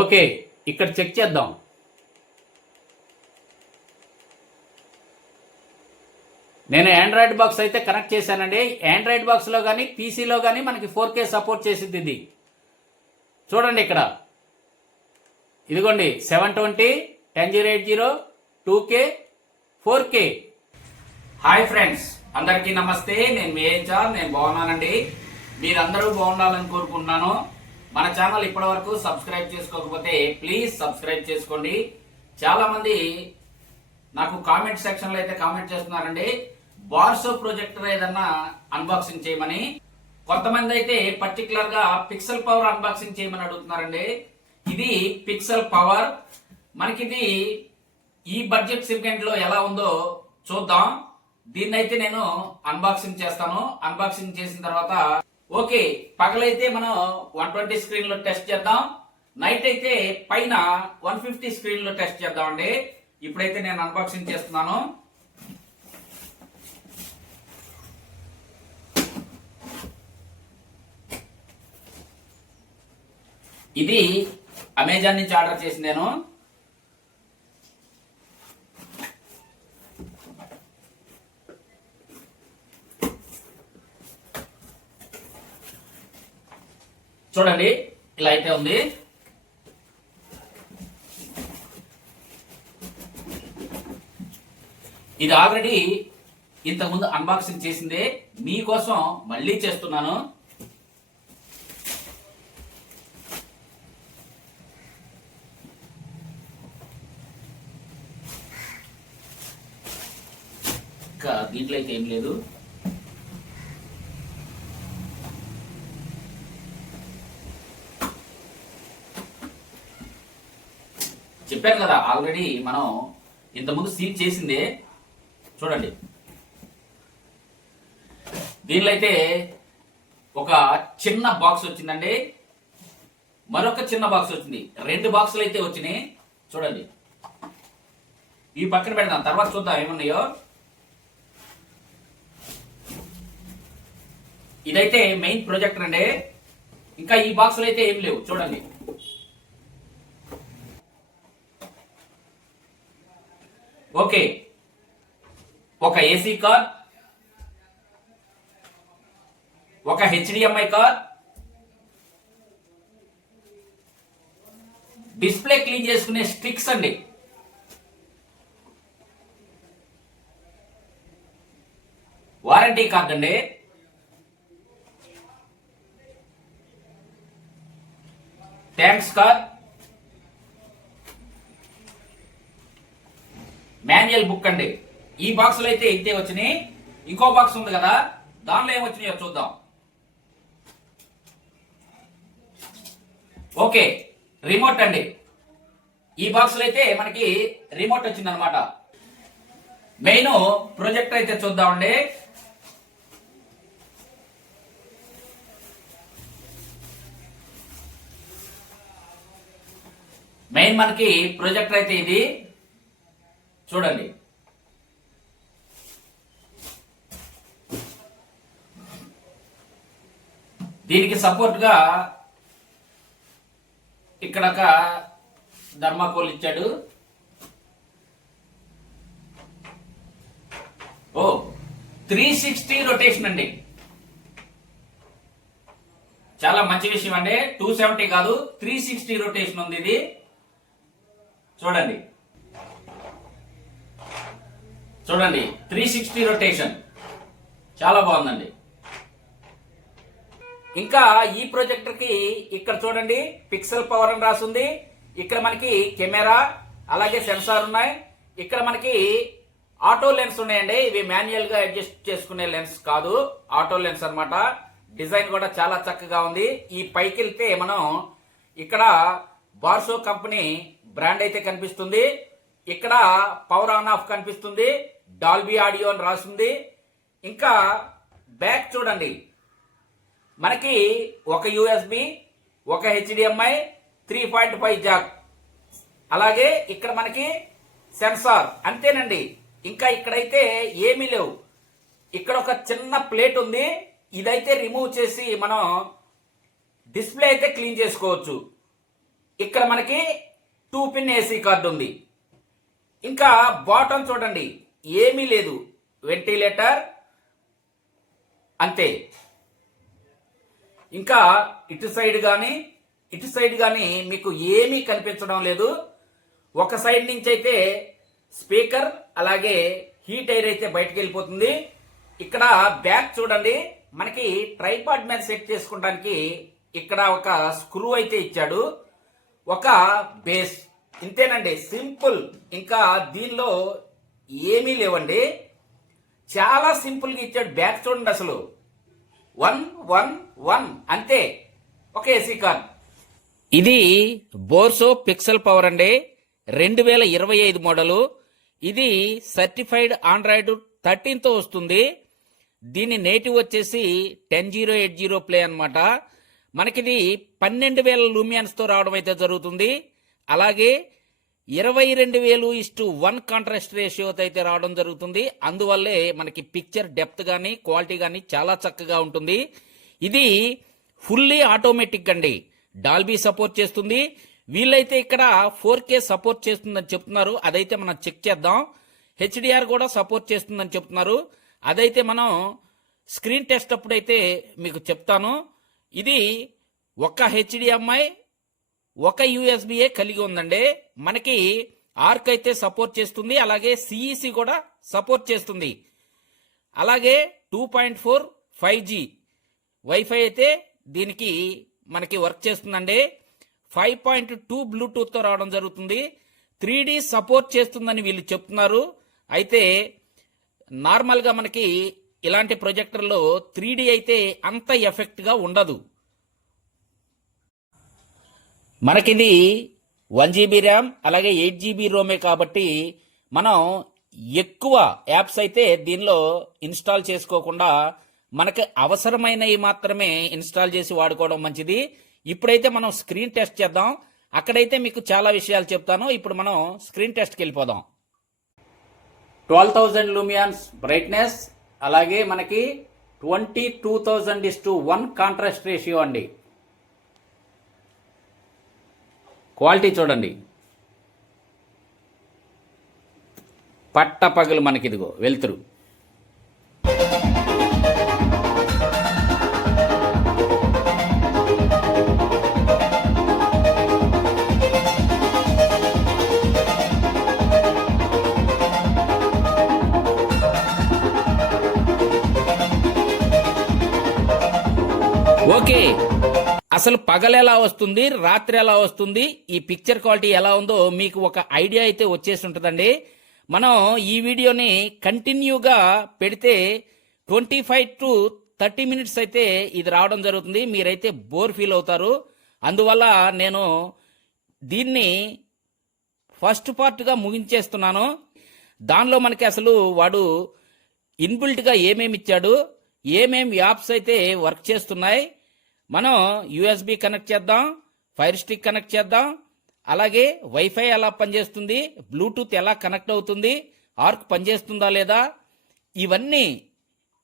Okay, ఇక్కడ check చేద్దాం. నేను ఆండ్రాయిడ్ బాక్స్ అయితే కనెక్ట్ చేశానండి. ఆండ్రాయిడ్ బాక్స్లో కానీ పీసీలో కానీ మనకి 4K సపోర్ట్ చేసింది ఇది. చూడండి ఇక్కడ ఇదిగోండి 720 10080 2K 4K. హాయ్ ఫ్రెండ్స్, అందరికీ నమస్తే. నేను మేహెచ్ఆర్. నేను బాగున్నానండి. మీరందరూ బాగుండాలని కోరుకుంటున్నాను. మన ఛానల్ ఇప్పటి వరకు సబ్స్క్రైబ్ చేసుకోకపోతే ప్లీజ్ సబ్స్క్రైబ్ చేసుకోండి. చాలా మంది నాకు కామెంట్ సెక్షన్ లో అయితే కామెంట్ చేస్తున్నారండి, బార్సో ప్రొజెక్టర్ ఏదన్నా అన్బాక్సింగ్ చేయమని. కొంతమంది అయితే పర్టికులర్ గా పిక్సెల్ పవర్ అన్బాక్సింగ్ చేయమని అడుగుతున్నారండి. ఇది పిక్సెల్ పవర్. మనకిది ఈ బడ్జెట్ సెగ్మెంట్ లో ఎలా ఉందో చూద్దాం. దీన్ని అయితే నేను అన్బాక్సింగ్ చేస్తాను. అన్బాక్సింగ్ చేసిన తర్వాత ఓకే, పగలైతే మనం 120 స్క్రీన్ లో టెస్ట్ చేద్దాం. నైట్ అయితే పైన 150 స్క్రీన్ లో టెస్ట్ చేద్దాం అండి. ఇప్పుడైతే నేను అన్బాక్సింగ్ చేస్తున్నాను. ఇది అమెజాన్ నుంచి ఆర్డర్ చేసింది నేను. చూడండి ఇలా అయితే ఉంది. ఇది ఆల్రెడీ ఇంతకుముందు అన్బాక్సింగ్ చేసిందే, మీకోసం మళ్ళీ చేస్తున్నాను. ఇంకా దీంట్లో అయితే ఏం లేదు. చెప్పాను కదా, ఆల్రెడీ మనం ఇంతకుముందు సీల్ చేసిందే. చూడండి దీనిలో అయితే ఒక చిన్న బాక్స్ వచ్చిందండి, మరొక చిన్న బాక్స్ వచ్చింది. 2 బాక్సులు అయితే వచ్చినాయి. చూడండి, ఈ పక్కన పెడదాం, తర్వాత చూద్దాం ఏమున్నాయో. ఇదైతే మెయిన్ ప్రొజెక్టర్ అండి. ఇంకా ఈ బాక్సులు అయితే ఏం లేవు. చూడండి, ఓకే, ఒక ఏసీ కార్డ్, ఒక HDMI కార్డ్, డిస్ప్లే క్లీన్ చేసుకునే స్టిక్స్ అండి, వారంటీ కార్డ్ అండి, థ్యాంక్స్ కార్డ్, మాన్యువల్ బుక్ అండి. ఈ బాక్స్ లో అయితే ఇంతే వచ్చినాయి. ఇంకో బాక్స్ ఉంది కదా, దానిలో ఏమొచ్చినాయో చూద్దాం. ఓకే, రిమోట్ అండి. ఈ బాక్స్ లో అయితే మనకి రిమోట్ వచ్చింది అనమాట. మెయిన్ ప్రొజెక్టర్ అయితే చూద్దామండి. మెయిన్ మనకి ప్రొజెక్టర్ అయితే ఇది. చూడండి, దీనికి సపోర్ట్ గా ఇక్కడ ఒక థర్మాకోల్ ఇచ్చాడు. ఓ 360 రొటేషన్ అండి, చాలా మంచి విషయం అండి. 270 కాదు, 360 రొటేషన్ ఉంది ఇది. చూడండి చూడండి 360 రొటేషన్ చాలా బాగుందండి. ఇంకా ఈ ప్రొజెక్టర్ కి ఇక్కడ చూడండి పిక్సెల్ పవర్ అని రాసింది. ఇక్కడ మనకి కెమెరా అలాగే సెన్సార్ ఉన్నాయి. ఇక్కడ మనకి ఆటో లెన్స్ ఉన్నాయండి. ఇవి మాన్యువల్ గా అడ్జస్ట్ చేసుకునే లెన్స్ కాదు, ఆటో లెన్స్ అన్నమాట. డిజైన్ కూడా చాలా చక్కగా ఉంది. ఈ పైకి వెళ్తే మనం ఇక్కడ బార్సో కంపెనీ బ్రాండ్ అయితే కనిపిస్తుంది. ఇక్కడ పవర్ ఆన్ ఆఫ్ కనిపిస్తుంది. డాల్బీ ఆడియో అని రాసింది. ఇంకా బ్యాక్ చూడండి, మనకి ఒక USB, ఒక HDMI, 3.5 జాక్, అలాగే ఇక్కడ మనకి సెన్సార్. అంతేనండి, ఇంకా ఇక్కడైతే ఏమీ లేవు. ఇక్కడ ఒక చిన్న ప్లేట్ ఉంది. ఇదైతే రిమూవ్ చేసి మనం డిస్ప్లే అయితే క్లీన్ చేసుకోవచ్చు. ఇక్కడ మనకి 2 పిన్ ఏసీ కార్డు ఉంది. ఇంకా బాటమ్ చూడండి, ఏమీ లేదు, వెంటిలేటర్ అంతే. ఇంకా ఇటు సైడ్ కానీ మీకు ఏమీ కనిపించడం లేదు. ఒక సైడ్ నుంచి అయితే స్పీకర్ అలాగే హీట్ ఎయిర్ అయితే బయటకు వెళ్ళిపోతుంది. ఇక్కడ బ్యాక్ చూడండి, మనకి ట్రైపాడ్ మీద సెట్ చేసుకోవడానికి ఇక్కడ ఒక స్క్రూ అయితే ఇచ్చాడు, ఒక బేస్, ఇంతేనండి, సింపుల్. ఇంకా దీనిలో ఏమీ లేవండి, చాలా సింపుల్గా ఇచ్చాడు. బ్యాక్ చూడండి, అసలు 111 అంతే, ఒక ఏసీ కార్. ఇది బోర్సో పిక్సెల్ పవర్ అండి, 2025 మోడలు. ఇది సర్టిఫైడ్ ఆండ్రాయిడ్ 13తో వస్తుంది. దీని నేటివ్ వచ్చేసి 10080 ప్లే అన్నమాట. మనకిది 12,000 లూమియన్స్ తో రావడం అయితే జరుగుతుంది. అలాగే 22,000:1 కాంట్రాస్ట్ రేషియోతో అయితే రావడం జరుగుతుంది. అందువల్లే మనకి పిక్చర్ డెప్త్ కానీ క్వాలిటీ కానీ చాలా చక్కగా ఉంటుంది. ఇది ఫుల్లీ ఆటోమేటిక్ అండి, డాల్బీ సపోర్ట్ చేస్తుంది. వీళ్ళైతే ఇక్కడ 4K సపోర్ట్ చేస్తుందని చెప్తున్నారు, అదైతే మనం చెక్ చేద్దాం. HDR కూడా సపోర్ట్ చేస్తుందని చెప్తున్నారు, అదైతే మనం స్క్రీన్ టెస్ట్ అప్పుడైతే మీకు చెప్తాను. ఇది ఒక HDMI ఒక USB-A కలిగి ఉందండి. మనకి ఆర్క్ అయితే సపోర్ట్ చేస్తుంది, అలాగే CEC కూడా సపోర్ట్ చేస్తుంది. అలాగే 2.4 5G వైఫై అయితే దీనికి మనకి వర్క్ చేస్తుందండి. 5.2 బ్లూటూత్తో రావడం జరుగుతుంది. 3D సపోర్ట్ చేస్తుందని వీళ్ళు చెప్తున్నారు. అయితే నార్మల్గా మనకి ఇలాంటి ప్రొజెక్టర్లో 3D అయితే అంత ఎఫెక్ట్గా ఉండదు. మనకిది 1GB ర్యామ్ అలాగే 8GB రోమే కాబట్టి మనం ఎక్కువ యాప్స్ అయితే దీనిలో ఇన్స్టాల్ చేసుకోకుండా మనకు అవసరమైనవి మాత్రమే ఇన్స్టాల్ చేసి వాడుకోవడం మంచిది. ఇప్పుడైతే మనం స్క్రీన్ టెస్ట్ చేద్దాం, అక్కడైతే మీకు చాలా విషయాలు చెప్తాను. ఇప్పుడు మనం స్క్రీన్ టెస్ట్కి వెళ్ళిపోదాం. 12,000 లూమియన్స్ బ్రైట్నెస్, అలాగే మనకి 22,000:1 కాంట్రాస్ట్ రేషియో అండి. క్వాలిటీ చూడండి, పట్ట పగలు మనకి ఇదిగో వెలుతురు. ఓకే, అసలు పగలు ఎలా వస్తుంది, రాత్రి ఎలా వస్తుంది, ఈ పిక్చర్ క్వాలిటీ ఎలా ఉందో మీకు ఒక ఐడియా అయితే వచ్చేసి ఉంటుందండి. మనం ఈ వీడియోని కంటిన్యూగా పెడితే 25 to 30 మినిట్స్ అయితే ఇది రావడం జరుగుతుంది. మీరైతే బోర్ ఫీల్ అవుతారు. అందువల్ల నేను దీన్ని ఫస్ట్ పార్ట్గా ముగించేస్తున్నాను. దానిలో మనకి అసలు వాడు ఇన్బిల్ట్గా ఏమేమి ఇచ్చాడు, ఏమేమి యాప్స్ అయితే వర్క్ చేస్తున్నాయి, మనం USB కనెక్ట్ చేద్దాం, ఫైర్ స్టిక్ కనెక్ట్ చేద్దాం, అలాగే వైఫై ఎలా పనిచేస్తుంది, బ్లూటూత్ ఎలా కనెక్ట్ అవుతుంది, ఆర్క్ పనిచేస్తుందా లేదా, ఇవన్నీ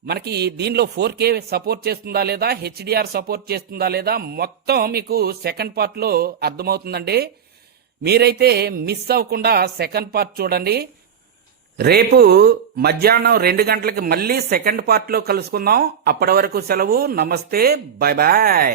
మనకి దీనిలో 4K సపోర్ట్ చేస్తుందా లేదా, HDR సపోర్ట్ చేస్తుందా లేదా, మొత్తం మీకు సెకండ్ పార్ట్లో అర్థమవుతుందండి. మీరైతే మిస్ అవ్వకుండా సెకండ్ పార్ట్ చూడండి. రేపు మధ్యాహ్నం 2 గంటలకి మళ్ళీ సెకండ్ పార్ట్లో కలుసుకుందాం. అప్పటి వరకు సెలవు, నమస్తే, బాయ్ బాయ్.